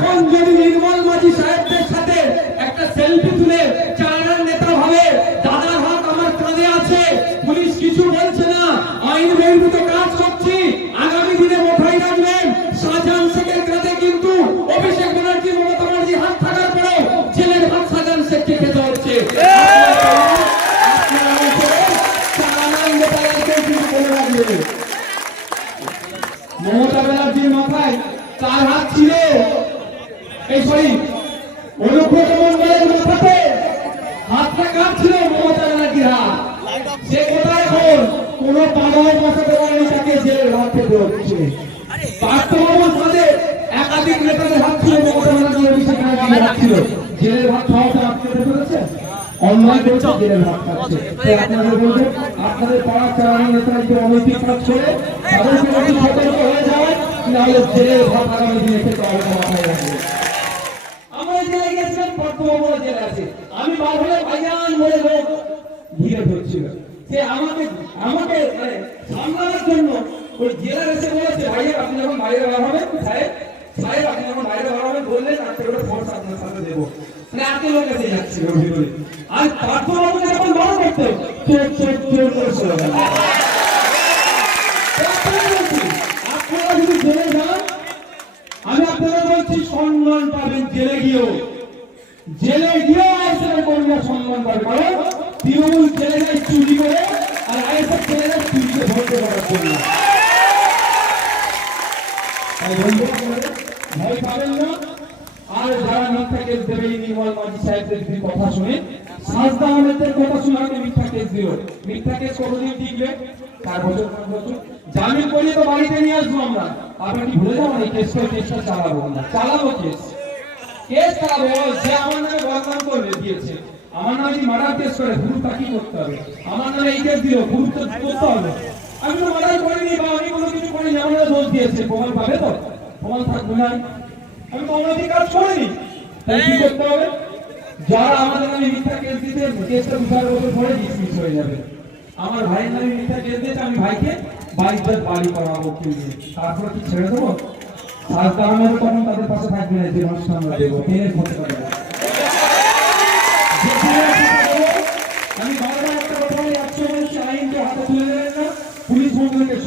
এখন যদি নির্মল মাঝি সাহেবদের সাথে একটা সেলফি থেকে হচ্ছে পার্থবাবুর একাধিক নেতাদের হাত ছিল মমতা ব্যানার্জি অভিষেক ব্যানার্জির হাত ছিল জেলের ভাত খাওয়াতে আটকে পেরেছে অন্যায় করছে জেলের ভাত খাচ্ছে তাই আপনাদের বলব আপনাদের পাড়ার চালানো নেতারা যে অনৈতিক কাজ করে তাদেরকে যদি সতর্ক হয়ে যায় নাহলে জেলের ভাত আগামী দিনে খেতে হবে মাথায় রাখবে। আমরা জেলায় গেছিলাম পার্থবাবু জেলা আছে। আমি বার হলে ভাইজান বলে লোক ভিড়ে ধরছিল সে আমাকে আমাকে মানে সামলানোর জন্য ওই জেলার এসে বলেছে, ভাইয়া, আপনি যখন বাইরে বার হবেন সাহেব সাহেব, আপনি যখন বাইরে বার হবেন বললেন আজকে ওটা ফোর্স আপনার সাথে দেবো। মানে আর আপনারা যদি জেলে আমি আপনাদের বলছি, সম্মান পাবেন জেলে গিয়েও। জেলে গিয়েও কর্মীরা সম্মান পাবে। তৃণমূল জেলে চুরি করে, আর আইসের জেলে চুরিকে ধরতে পারার জন্য ভয় পাবেন না। আর যারা মিথ্যা কেস দেবে নির্মল মাঝি সাহেবদের যদি কথা শুনে সাজদা আহমেদের কথা শুনে আপনি মিথ্যা কেস দিও মিথ্যা কেস কতদিন টিকবে? চার বছর পাঁচ বছর। জামিন করিয়ে তো বাড়িতে নিয়ে আসব আমরা। আপনি আমার। নামে বদনাম কেস করে, ভুল তা কি করতে হবে? আমার নামে এই কেস দিল, ভুল তো করতে হবে। আমি তো মার্ডার করিনি বা আমি কোনো কিছু করিনি, আমার দোষ দিয়েছে। প্রমাণ পাবে তো? প্রমাণ থাকবে না। আমি তো অনৈতিক কাজ করিনি। তাই কি করতে হবে? যারা আমাদের নামে মিথ্যা কেস দিতে কেসটা দু চার বছর পরে ডিসমিস হয়ে যাবে। আমার ভাইয়ের নামে মিথ্যা কেস দিয়েছে, আমি ভাইকে বাইশ বার বাড়ি করাবো কি তারপরে কি ছেড়ে দেবো? সাজদা আহমেদ তখন তাদের পাশে থাকবে না, যে মানুষটা আমরা দেবো। ট্রেনের ক্ষতি করে দেবো। যেখানে সেটা দেবো, আমি বারবার একটা কথা বলি একশো বলছি আইনকে হাতে তুলে দেবেন না পুলিশ বন্ধুকে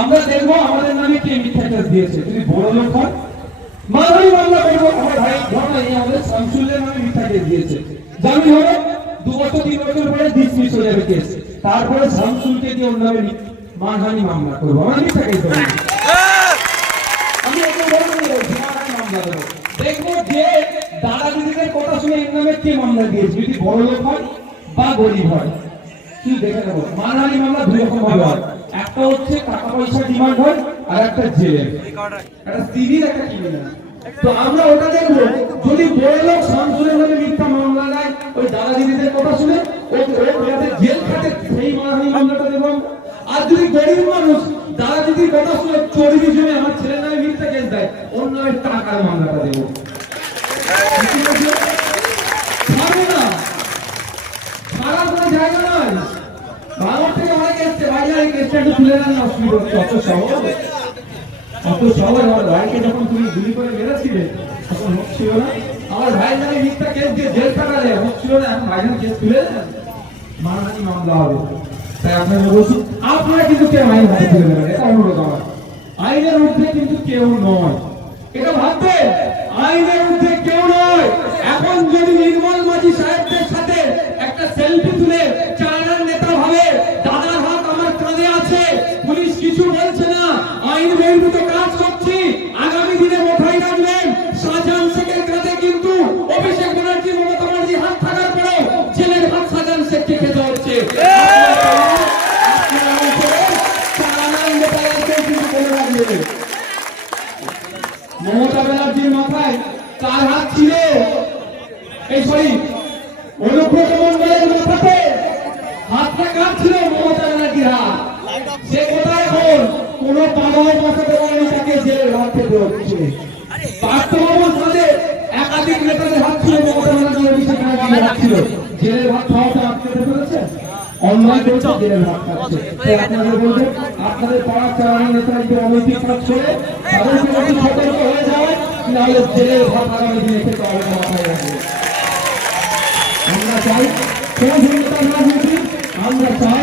আমরা দেখব আমাদের নামে কে মিথ্যা দিয়েছে। যদি বড় লোক হয় মানবী মামলা করব। আমার ভাই ঘটনা এই আমাদের শামসুল্লের নামে মিথ্যা দিয়েছে। জামিন হবে দু বছর, তিন বছর পরে ডিসমিস হয়ে যাবে কেস তারপরে শামসুলকে দিয়ে ওর নামে মানহানি মামলা করব। আমরা মিথ্যা কেস মানহানি। দেখব যে দাদা দিদিদের কথা শুনে এর নামে কে মামলা দিয়েছে। যদি বড় লোক হয় বা গরিব হয়। কি দেখে নেব। মানহানি মামলা দুই রকম ভাবে হয়। একটা হচ্ছে টাকা পয়সা ডিমান্ড হয় আর একটা জেলের একটা সিভিল একটা ক্রিমিনাল তো আমরা ওটা দেখব। যদি বড় লোক শামসুলের নামে মিথ্যা মামলা নেয়, ওই দাদা দিদিদের কথা শুনে ও ও যাতে জেল খাটে সেই মানহানি মামলাটা দেবো। আর যদি গরিব মানুষ দাদা দিদির কথা শুনে চোরি জন্য আমার ছেলের নামে মিথ্যা কেস দেয়, ওর নামে টাকার মামলাটা দেবো। ছাড়ার কোনো জায়গা নয় ভাঙর থেকে এসছে ভাই কেসটা একটু তুলে নেন, অসুবিধা হচ্ছে, অত সহজ। অত সহজ, আমার ভাইকে যখন তুমি গুলি করে মেরেছিলে, তখন হচ্ছিল না। আমার ভাই নামে মিথ্যা কেস দিয়ে জেল টাকা দেয় হচ্ছিল না, এখন ভাইজান কেস তুলে মানহানি মামলা হবে। তাই আপনাকে বলছি, আপনারা কিন্তু কেউ আইন হাতে তুলে দেবেন এটা অনুরোধ আমার। আইনের ঊর্ধ্বে কিন্তু কেউ নয়। এটা ভাববে আইনের ঊর্ধ্বে কেউ নয়। এখন যদি নির্মল মাঝি সাহেবদের কিন্তু বলে মমতা ব্যানার্জির মাথায় চার হাত ছিল। এই সরি অনুব্রত মন্ডলের মাথাতে হাতটা কাটছিল মমতা ব্যানার্জির হাত। সে কোথায় এখন? কোন বাবাও বসাতে পারেনি তাকে জেলের হাত থেকে হচ্ছে পার্থবাবুর সাথে একাধিক নেতাদের হাত ছিল, মমতা ব্যানার্জি অভিষেক ব্যানার্জির হাত ছিল। জেলের ভাত খাওয়াটা আপনি পেরেছেন অন্যায় করছে জেলের ভাত খাচ্ছে। তাই আপনাদের বলব আপনাদের পাড়ার চালানো নেতারা যদি অনৈতিক কাজ করে তাদেরকে একটু সতর্ক হয়ে যাওয়া নাহলে জেলের ভাত আগামী দিনে খেতে হবে মাথায় রাখবে আমরা চাই সৌজন্যতার রাজনীতি আমরা চাই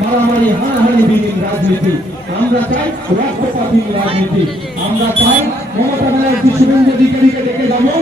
মারামারি হানাহানি বিহীন রাজনীতি। আমরা চাই রক্তপাতহীন রাজনীতি। আমরা চাই মমতা ব্যানার্জি শুভেন্দু অধিকারীকে ডেকে যেমন